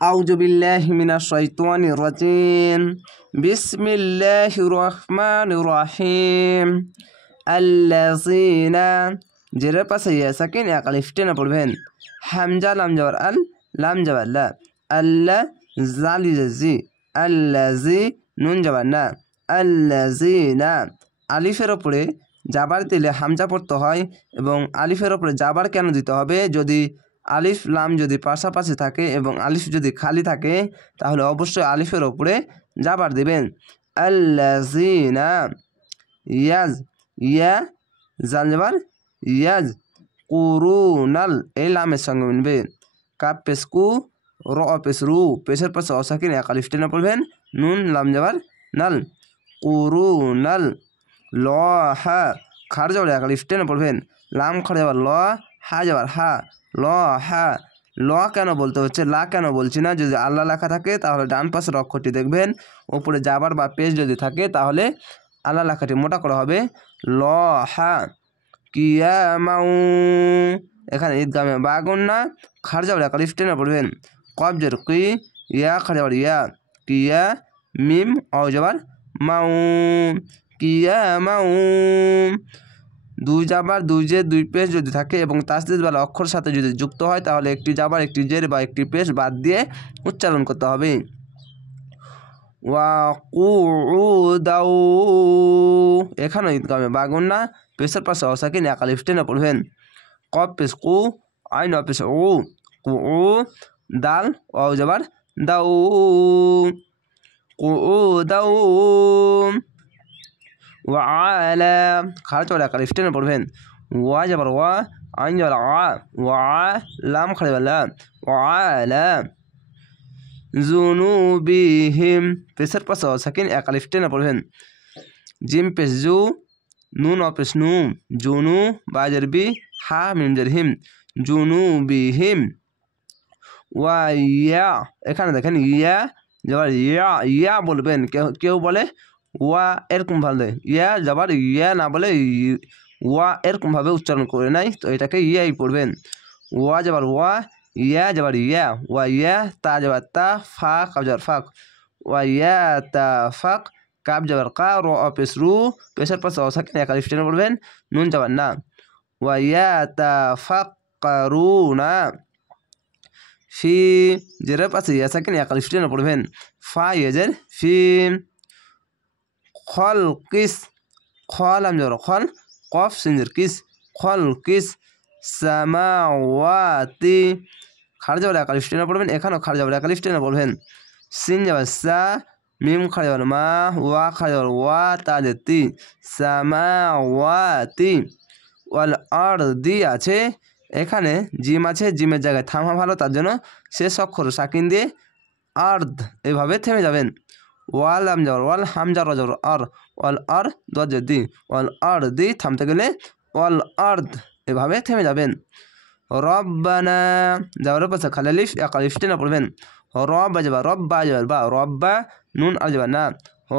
আউযু বিল্লাহি মিনাশ শাইতানির রাজিম বিসমিল্লাহির রহমানির রহিম আল্লাযিনা জেরের পাশে ইয়া সাকিন এক আলিফ টেনে পড়বেন। হামজা লাম জবর আল লাম জবর লা আল্লা জালি জি আল্লাজি নুন জবর না আল্লাযিনা আলিফের ওপরে জাবার দিলে হামজা পড়তে হয় এবং আলিফের ওপরে জাবার কেন দিতে হবে? যদি আলিফ লাম যদি পাশাপাশি থাকে এবং আলিফ যদি খালি থাকে তাহলে অবশ্যই আলিফের ওপরে জাবার দিবেন। আল্লাযিনা ইয়াজ ইয়া জাল জাবার ইয়াজ কুরুনাল এই লামের সঙ্গে মিলবে। কাপ পেশ কু র পেশ রু পেশের পাশে অসাকিন এক আলিফ টেনে পড়বেন। নুন লাম জাবার নাল কুরুনাল ল হা খার যাবার এক আলিফ টেনে পড়বেন। লাম খার যাবার ল হা যাবার হা ল হা ল কেন বলতে হচ্ছে লা কেন বলছি না? যদি আল্লাহ লেখা থাকে তাহলে ডান পাশের অক্ষরটি দেখবেন, ওপরে জাবার বা পেশ যদি থাকে তাহলে আল্লাহ লেখাটি মোটা করা হবে ল হা কিয়ামাউ। এখানে ঈদগামে বা গুন্না খার যাবার এক আলিফ টেনে পড়বেন। কবজের কি ইয়া খার যাবার ইয়া কিয়া মিম অ যাবার মাউ কিয়ামাউ। দুই জাবার দুই জের দুই পেশ যদি থাকে এবং তাসদিদ বালা অক্ষর সাথে যদি যুক্ত হয় তাহলে একটি জাবার একটি জের বা একটি পেশ বাদ দিয়ে উচ্চারণ করতে হবে। ওয়া কুউদাউ এখানে ঈদগামে বা গুন্না পেশের পাশে অসাকিন এক আলিফ টেনে পড়বেন। কফ পেশ কু আইন পেশ উ কু দাল ও যাবার দাউ কুউদাউ। ওয়ালা খার যাবার এক আলিফ টেনে পড়বেন। ওয়া যাবার ওয়া আইন যাবার আ ওয়া লাম খার যাবার লা ওয়ালা জুনুবিহিম পেশের পাশে সাকিন এক আলিফ টেনে পড়বেন। জিম পেশ জু নুন অপেশ নু জুনু বাজের বি হা মিম জের হিম জুনুবিহিম। ওয়া ইয়া এখানে দেখেন ইয়া যাবার ইয়া ইয়া বলবেন, কেউ বলে ওয়া এরকম ভাবে ইয়া যাবার ইয়া না বলে ওয়া এরকমভাবে উচ্চারণ করে নাই, তো এটাকে ইয়াই পড়বেন। ওয়া যাবার ওয়া ইয়া যাবার ইয়া ওয়া ইয়া তা যাবার তা ফা কাব যাবার ফাক ওয়া ইয়া তা ফাক কাব যাবার কা র পেশ রু পেশের পাশে অসাকিন এক আলিফ টেনে পড়বেন। নুন যাবার না ওয়া ইয়া তা ফাক কারু না ফি জেরের পাশে ইয়া সাকিন এক আলিফ টেনে পড়বেন। ফা ইয়েজের ফি খল কিস খল আম যাবার খল কফ সিনজের কিস খল কিস সামাওয়াতি খার যাবার এক আলিফ টেনে পড়বেন। এখানেও খার যাবার এক আলিফ টেনে পড়বেন। সিন যাবার সা মিম খার যাবার মা ওয়া খার যাবার ওয়া তা তি সামাওয়াতি। ওয়াল আরদি আছে এখানে জিম আছে, জিমের জায়গায় থামা ভালো তার জন্য শেষ অক্ষর সাকিন দিয়ে আর্দ এভাবে থেমে যাবেন। ওয়াল আম যাবার ওয়াল হামজা র যাবার আর ওয়াল আর দি ওয়াল আর দি থামতে গেলে ওয়াল আর্দ এভাবে থেমে যাবেন। রব্বানা যাওয়ার পাশে খালি আলিফ এক আলিফ টেনে পড়বেন। রব যাবা রব্বা যাবার বা রব্বা নুন আর যাবার না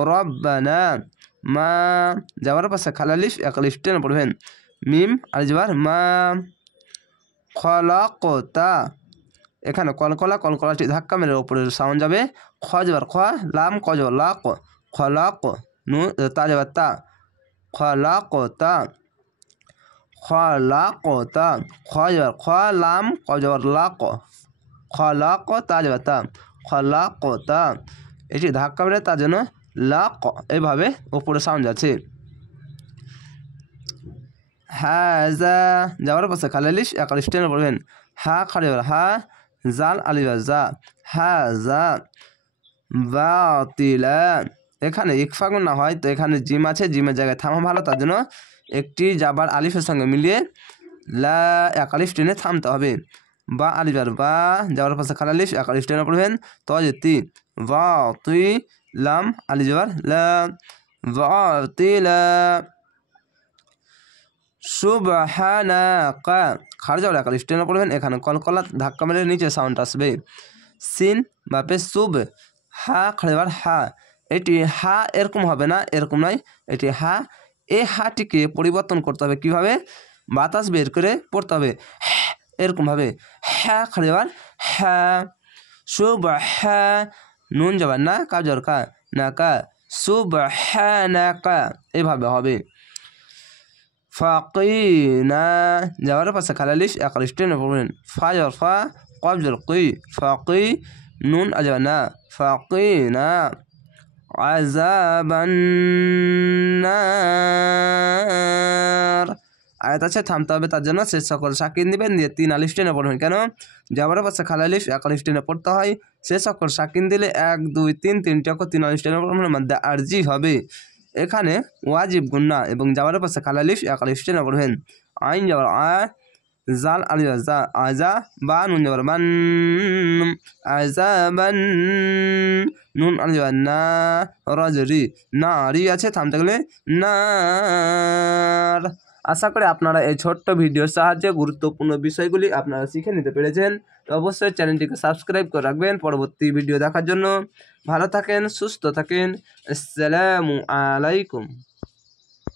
রব্বানা মা যাওয়ার পাশে খালি আলিফ এক আলিফ টেনে পড়বেন। মিম আর যাবার মা খলাকতা এখানে কলকলাটি ধাক্কা মেরে ওপরে সাউন্ড যাবে। খ যাবার খ লাম ক যাবার লা ক খলাক নু তা যাবার তা খলাকতা খলাকতা খ যাবার খ লাম ক যাবার লা ক খলাক তা যাবার তা খলাকতা এটি ধাক্কা মেরে তার জন্য লা ক এভাবে ওপরে সাউন্ড যাচ্ছে। হাজা যাওয়ার পাশে খালি আলিফ এক আলিফ টেনে পড়বেন। হা খালি হা জাল আলিফ জা হাজা বাতিলা এখানে ইকফাগুন না হয় তো এখানে জিম আছে, জিমের জায়গায় থামা ভালো তার জন্য একটি জাবার আলিফের সঙ্গে মিলিয়ে লা এক আলিফ টেনে থামতে হবে। বা আলিফার বা যাওয়ার পাশে খালি আলিফ এক আলিফ টেনে পড়বেন। তো যেতি বা তুই লাম আলি যাবার লা বাতিলা। সুবহানাকা খার যাবার এক আলিফ টেনে পড়বেন। এখানে কলকলা ধাক্কা মেরে নিচে সাউন্ড আসবে। সিন বাপে সুব হা খার যাবার হা এটি হা এরকম হবে না, এরকম নয়, এটি হা এই হাটিকে পরিবর্তন করতে হবে। কীভাবে? বাতাস বের করে পড়তে হবে এরকমভাবে হ্যাঁ খার যাবার হ্যাঁ সুবহা নুন জবর না কাফ জবর কা নাকা সুবহানাকা এভাবে হবে। ফাকিনা যাওয়ার পাশে খালালিশ একালিশ টেনে পড়বেন ফা জবর ফা কফ জবর কি ফাকি নুন আজবা না ফাকিনা আযাবান নার। আয়াত আছে থামতে হবে, তার জন্য শেষ সকল সাকিন দিবেন, দিয়ে 3 আলিফ টেনে পড়বেন। কেন যাবার পাশে খালালিফ একালিফ টেনে পড়তে হয়, শেষ সকল সাকিন দিলে 1 2 3 3টি অক্ষর 3 আলিফ টেনে পড়বেন, মধ্যে আরজি হবে। এখানে ওয়াজিব গুন্না এবং যাবার পাশে খালালিফ একালিফ টেনে পড়বেন। আইন যাবার আ জাল আলিফ জা আজা বা নুন যাবার বান আযাবান নুন আলিফ না রাজরি নারি আছে থামতে গেলে নার। আশা করি আপনারা এই ছোট্ট ভিডিওর সাহায্যে গুরুত্বপূর্ণ বিষয়গুলি আপনারা শিখে নিতে পেরেছেন। অবশ্যই চ্যানেলটিকে সাবস্ক্রাইব করে রাখবেন পরবর্তী ভিডিও দেখার জন্য। ভালো থাকেন, সুস্থ থাকেন। আসসালামু আলাইকুম।